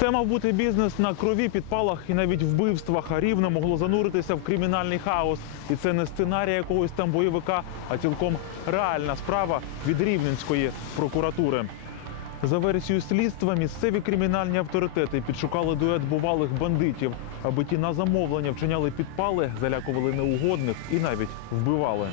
Це мав бути бізнес на крові, підпалах і навіть вбивствах. А рівне могло зануритися в кримінальний хаос. І це не сценарій якогось там бойовика, а цілком реальна справа від рівненської прокуратури. За версією слідства, місцеві кримінальні авторитети підшукали дует бувалих бандитів, аби ті на замовлення вчиняли підпали, залякували неугодних і навіть вбивали.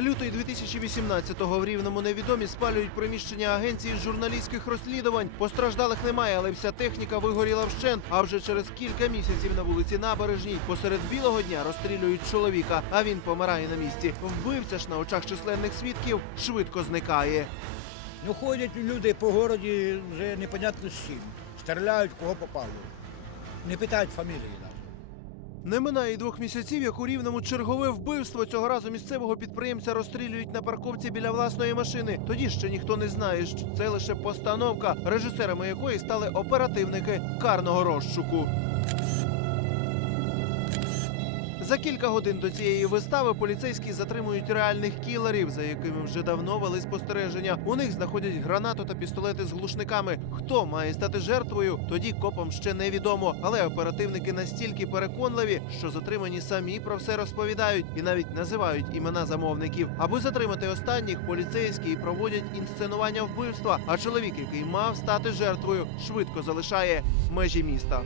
Лютий 2018-го в Рівному невідомі спалюють приміщення агенції журналістських розслідувань. Постраждалих немає, але вся техніка вигоріла вщент. А вже через кілька місяців на вулиці Набережній посеред білого дня розстрілюють чоловіка, а він помирає на місці. Вбивця ж на очах численних свідків швидко зникає. Ну ходять люди по городі вже непонятно з чим. Стріляють кого попало. Не питають фамілії навіть. Не минає двох місяців, як у рівному чергове вбивство. Цього разу місцевого підприємця розстрілюють на парковці біля власної машини. Тоді ще ніхто не знає, що це лише постановка, режисерами якої стали оперативники карного розшуку. За кілька годин до цієї вистави поліцейські затримують реальних кілерів, за якими вже давно вели спостереження. У них знаходять гранату та пістолети з глушниками. Хто має стати жертвою, тоді копам ще невідомо. Але оперативники настільки переконливі, що затримані самі про все розповідають і навіть називають імена замовників. Аби затримати останніх, поліцейські проводять інсценування вбивства. А чоловік, який мав стати жертвою, швидко залишає межі міста.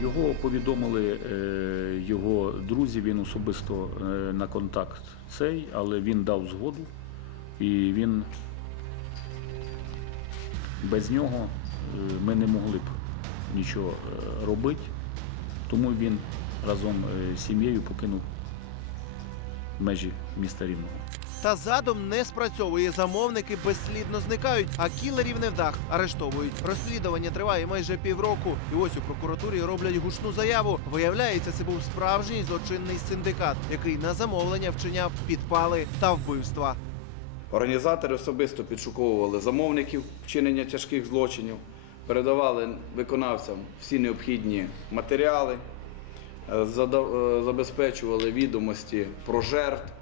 Його повідомили е, його друзі, він особисто е, на контакт цей, але він дав згоду і він без нього е, ми не могли б нічого робити, тому він разом з сім'єю покинув межі міста Рівного. Та задум не спрацьовує. Замовники безслідно зникають, а кілерів невдах арештовують. Розслідування триває майже півроку. І ось у прокуратурі роблять гучну заяву. Виявляється, це був справжній злочинний синдикат, який на замовлення вчиняв підпали та вбивства. Організатори особисто підшуковували замовників вчинення тяжких злочинів, передавали виконавцям всі необхідні матеріали, е, е, забезпечували відомості про жертв,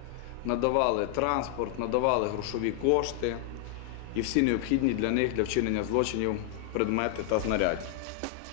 надавали транспорт, надавали грошові кошти і всі необхідні для них для вчинення злочинів предмети та знаряддя.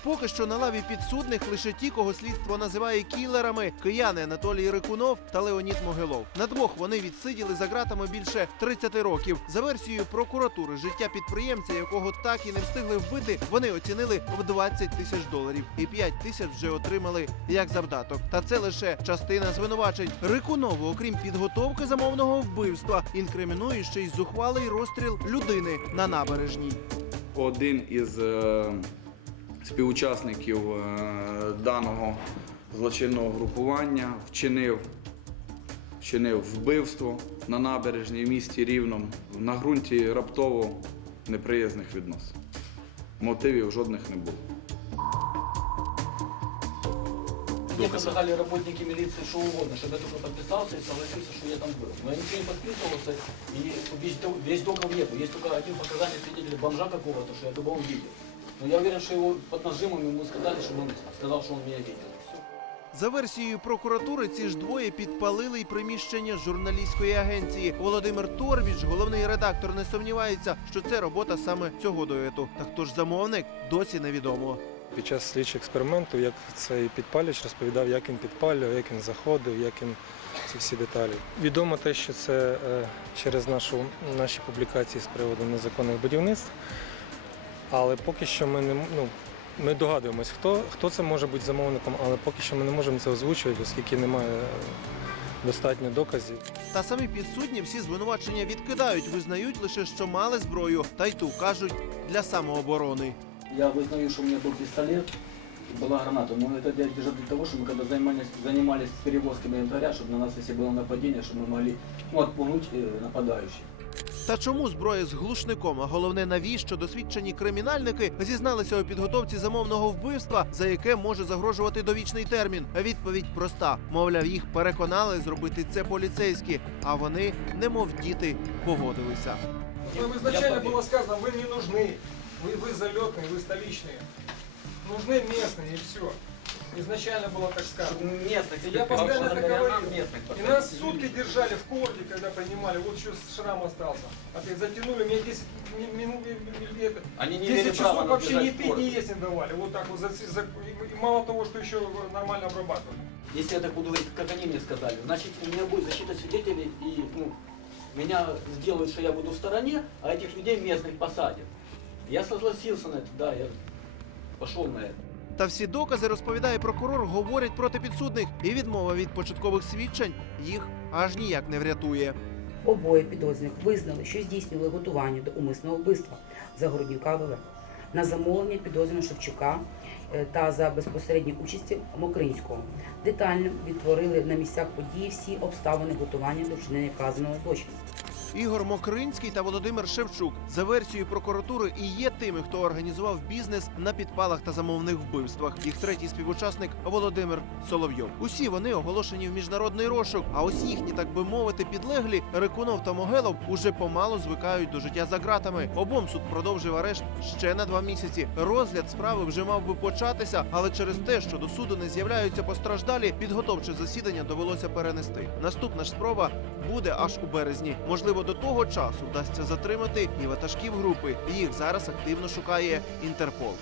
Поки що на лаві підсудних лише ті, кого слідство називає кілерами кияни Анатолій Рикунов та Леонід Могилов. На двох вони відсиділи за ґратами більше 30 років. За версією прокуратури, життя підприємця, якого так і не встигли вбити, вони оцінили в 20 тисяч доларів, і 5 тисяч вже отримали як завдаток. Та це лише частина звинувачень. Рикунову, окрім підготовки замовного вбивства, інкримінує ще й зухвалий розстріл людини на набережній. Один із е, співучасників е, даного злочинного групування вчинив, вчинив вбивство на набережній в місті Рівному на ґрунті раптово неприязних відносин. Мотивів жодних не було. Мне предлагали работники милиции что угодно, чтобы я только подписался и согласился, что я там был. Но я ничего не подписывался, и весь, дом- весь доков нету. Есть только один показатель свидетеля бомжа какого-то, что я его видел. Но я уверен, что его под нажимом ему сказали, чтобы он сказал, что он меня видел. За версією прокуратури, ці ж двоє підпалили й приміщення журналістської агенції. Володимир Торбіч, головний редактор, не сумнівається, що це робота саме цього дуету. Та хто ж замовник, досі невідомо. Під час слідчого експерименту, як цей підпалювач розповідав, як він підпалював, як він заходив, як він ці всі деталі. Відомо те, що це е, через нашу, наші публікації з приводу незаконних будівництв, але поки що ми не м- ну, ми догадуємось, хто, хто це може бути замовником, але поки що ми не можемо це озвучувати, оскільки немає е, достатньо доказів. Та самі підсудні всі звинувачення відкидають, визнають лише, що мали зброю, та й ту кажуть для самооборони. Я вызнаю, что у меня был пистолет и была граната. Но это для, даже для того, чтобы мы когда занимались, занимались перевозками янтаря, чтобы на нас, если было нападение, чтобы мы могли ну, отпугнуть э, нападающих. Та чому зброя з глушником? А головне, навіщо досвідчені кримінальники зізналися у підготовці замовного вбивства, за яке може загрожувати довічний термін? Відповідь проста: мовляв, їх переконали зробити це поліцейські, а вони, немов діти, погодилися. Вам изначально было сказано, вы не нужны, вы, вы залетные, вы столичные. Нужны местные и все. Изначально было так сказано. Местных, Я постоянно это говорил. местных И нас сутки держали в корде, когда принимали. Вот еще шрам остался. А ты затянули, мне 10 ми- минут, Они не 10 имели права часов вообще ни пить, ни есть не давали. Вот так вот. за- за- и мало того, что еще нормально обрабатывали. Если я так буду говорить, как они мне сказали, значит у меня будет защита свидетелей и ну, меня сделают, что я буду в стороне, а этих людей местных посадят. Я согласился на это, да, я пошел на это. Та всі докази, розповідає прокурор, говорять проти підсудних, і відмова від початкових свідчень їх аж ніяк не врятує. Обоє підозрюваних визнали, що здійснювали готування до умисного вбивства Загороднюка ВВ на замовлення підозрюваного Шевчука е, та за безпосередньої участі Мокринського. Детально відтворили на місцях події всі обставини готування до вчинення вказаного злочину. Ігор Мокринський та Володимир Шевчук за версією прокуратури і є тими, хто організував бізнес на підпалах та замовних вбивствах. Їх третій співучасник Володимир Соловйов. Усі вони оголошені в міжнародний розшук. А ось їхні, так би мовити, підлеглі Рикунов та Могилов уже помалу звикають до життя за ґратами. Обом суд продовжив арешт ще на два місяці. Розгляд справи вже мав би початися, але через те, що до суду не з'являються постраждалі, підготовче засідання довелося перенести. Наступна ж спроба буде аж у березні. Можливо, до того часу вдасться затримати і ватажків групи. Їх зараз активно шукає Інтерпол.